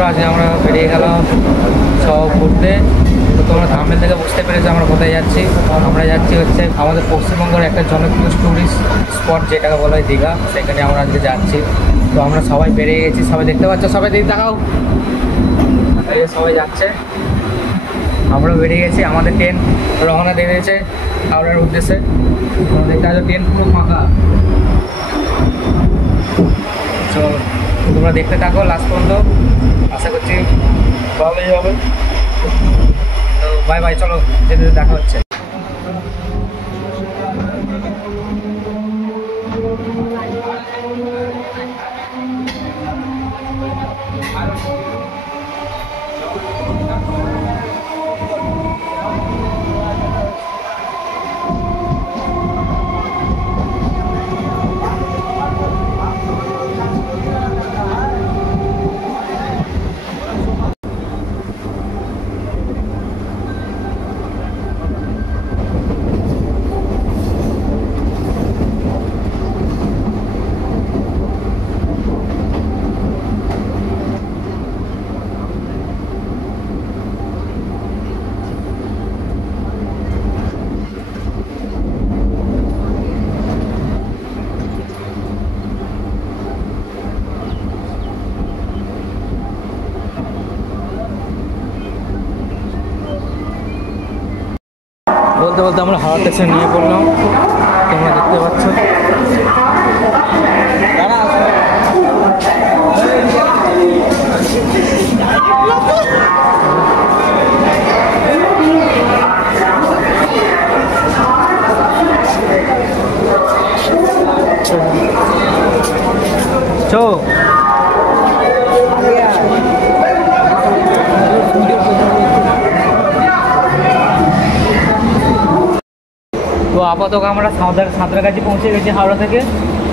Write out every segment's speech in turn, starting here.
বন্ধুরা, আজকে আমরা বেরিয়ে গেলাম সব ঘুরতে। তো তোমরা থাম্বনেল থেকে বুঝতে পেরেছো আমরা কোথায় যাচ্ছি। আমরা যাচ্ছি হচ্ছে আমাদের পশ্চিমবঙ্গের একটা জনপ্রিয় টুরিস্ট স্পট যেটাকে বলা হয় দীঘা, সেখানে আমরা আজকে যাচ্ছি। তো আমরা সবাই বেরিয়ে গেছি, সবাই দেখতে পাচ্ছ, সবাই দিকে দেখাও, সবাই যাচ্ছে, আমরাও বেরিয়ে গেছি। আমাদের ট্রেন রওনা দিয়ে দিয়েছে হাওড়ার উদ্দেশ্যে। দেখতে পাচ্ছ ট্রেন পুরো ফাঁকা। তো তোমরা দেখতে থাকো লাস্ট পর্যন্ত, আশা করছি ভালোই হবে। তো বাই বাই, চলো যেতে যেতে দেখা হচ্ছে। বলতে বলতে আমরা হাওড়া স্টেশন নিয়ে পড়লাম, তোমরা দেখতে পাচ্ছ। চো তো আপাতত আমরা সাঁতরাগাছি পৌঁছে গেছি হাওড়া থেকে।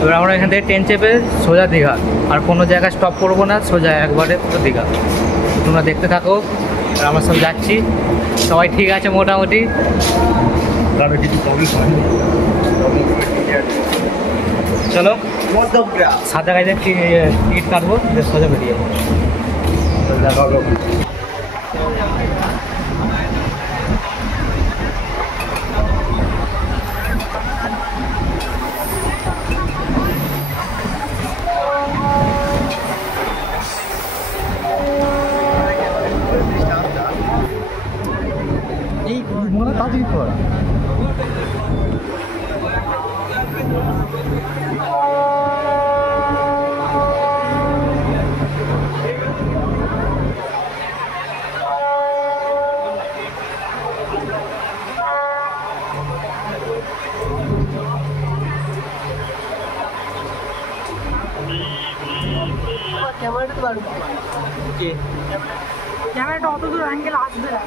এবার আমরা এখান থেকে ট্রেন চেপে সোজা দীঘা, আর কোনো জায়গায় স্টপ করবো না, সোজা একবারে পুরো দীঘা। তোমরা দেখতে থাকো, আর আমরা সব যাচ্ছি, সবাই ঠিক আছে মোটামুটি। চলো সাঁতরাগাছিতে টিকিট কাটবো, সোজা বেরিয়ে যাবো। তাড়াতাড়ি কর। ক্যামেরাটা অত দূর অ্যাঙ্গেল আসবে না।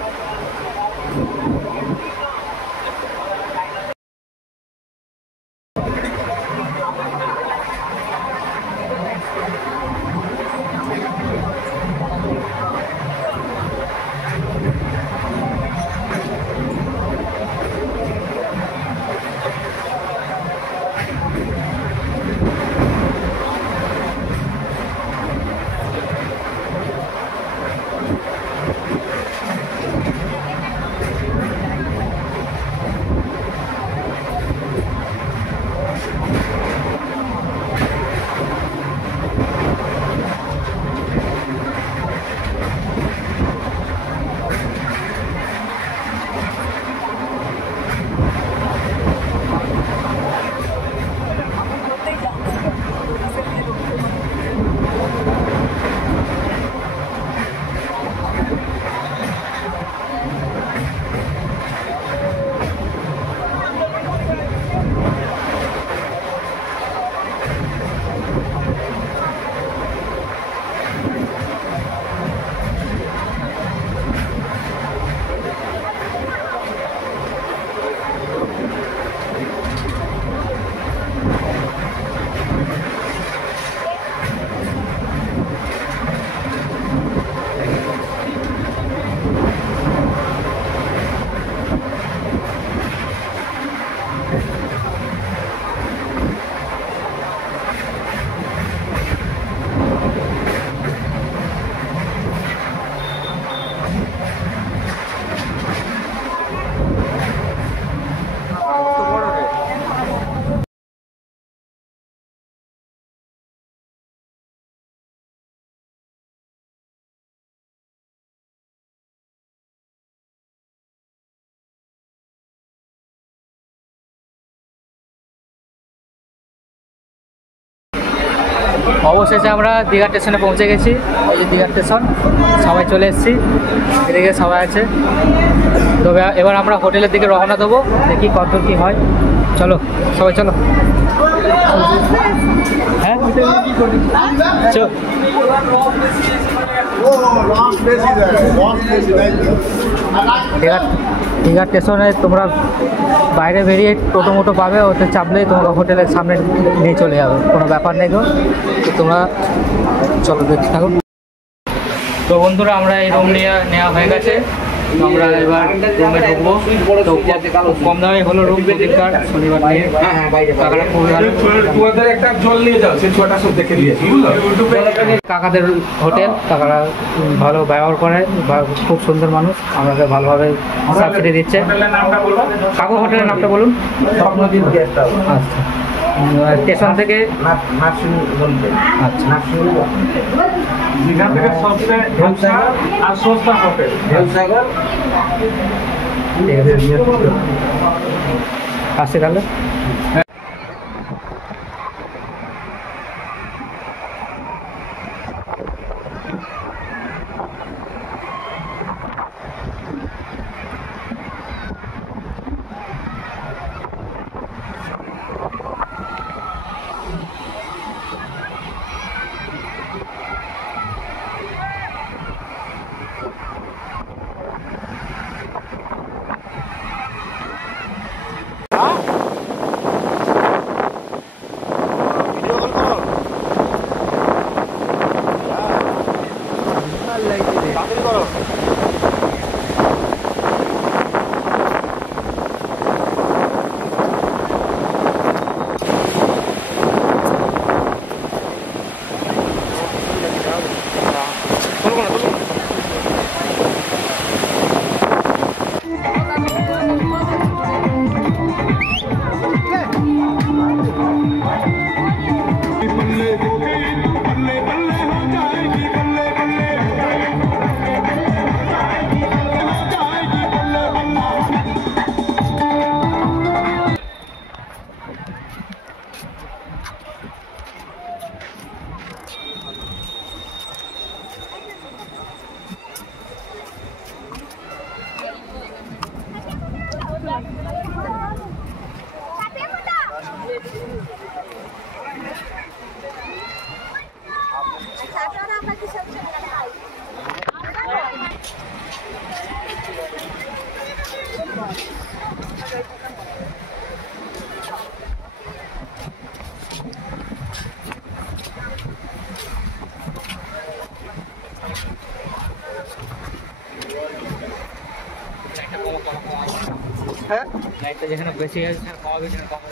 অবশেষে আমরা দীঘা স্টেশনে পৌঁছে গেছি। এই যে দীঘা স্টেশন, সবাই চলে এসেছি, এদিকে সবাই আছে। তবে এবার আমরা হোটেলের দিকে রওনা দেবো, দেখি কত কী হয়। চলো সবাই চলো। হ্যাঁ চল। দীঘা স্টেশনে তোমরা বাইরে বেরিয়ে টোটো মোটো পাবে, ওতে চাপলেই তোমরা হোটেলের সামনে নিয়ে চলে যাবে, কোনো ব্যাপার নেই গো। তো তোমরা চলো দেখতে থাকো। তো বন্ধুরা আমরা এই রুম নেওয়া হয়ে গেছে, আমরা এবার রুমে ঢুকবো। তো কম দামে হলো রুম, প্রতিকার শনিবার নিয়ে কাকারা খুবই ভালো। কাকাদের হোটেল, কাকারা ভালো ব্যবহার করে, খুব সুন্দর মানুষ, আমাকে ভালোভাবে সাবসিডি দিচ্ছে। কাকু হোটেলের নামটা বলুন। আচ্ছা, স্টেশন থেকে আসছে তাহলে। লাইটটা যেখানে বেশি আছে কমাবে, সেখানে কমাবে।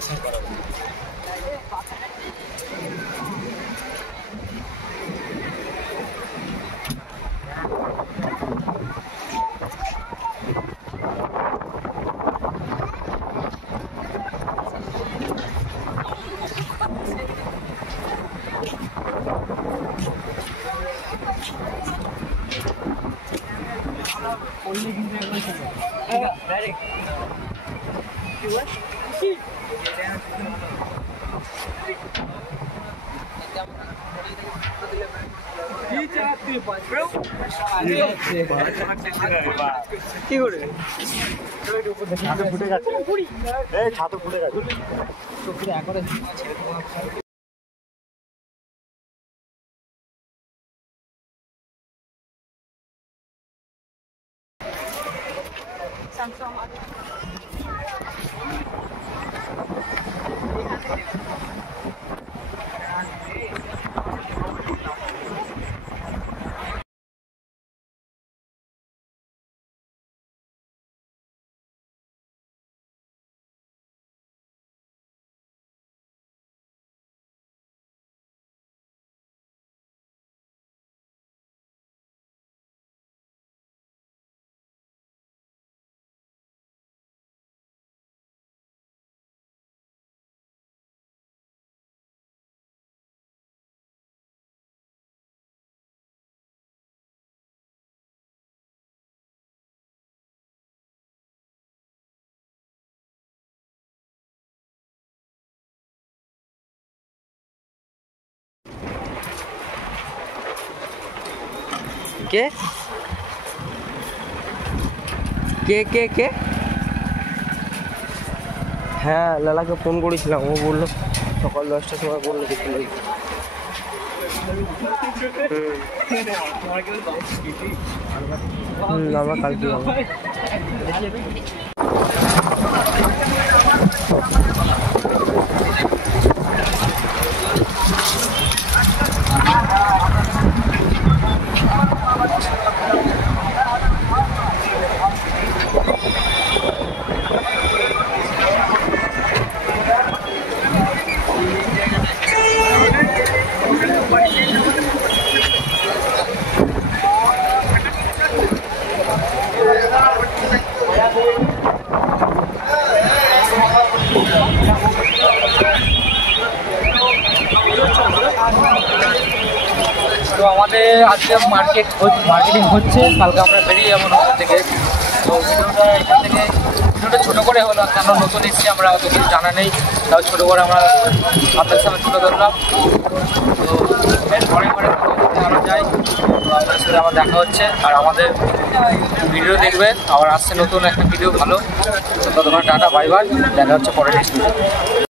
কি করে ফুটে গেছে, ছাতু ফুটে গেছে। কে কে কে কে হ্যাঁ লালাকে ফোন করেছিলাম, ও বললো সকাল 10টার সময় বললো দেখতে লাগবে। আমরা কালকে যাবো। তো আমাদের আজকে মার্কেটিং হচ্ছে, কালকে আমরা বেরিয়ে যাবো নতুন থেকে। তো ভিডিওটা এখান থেকে ছোটো করে হলো, কেন নতুন এসেছি আমরা, অত কিছু জানা নেই, তাও ছোটো করে আমরা আপনাদের সামনে তুলে ধরলাম। তো এরপরে জানা যায়, তো আপনাদের সাথে আমার দেখা হচ্ছে, আর আমাদের ভিডিও দেখবে, আবার আসছে নতুন একটা ভিডিও ভালো। তো ততক্ষণ টাটা, বাই বাই, দেখা হচ্ছে পরের ভিডিও।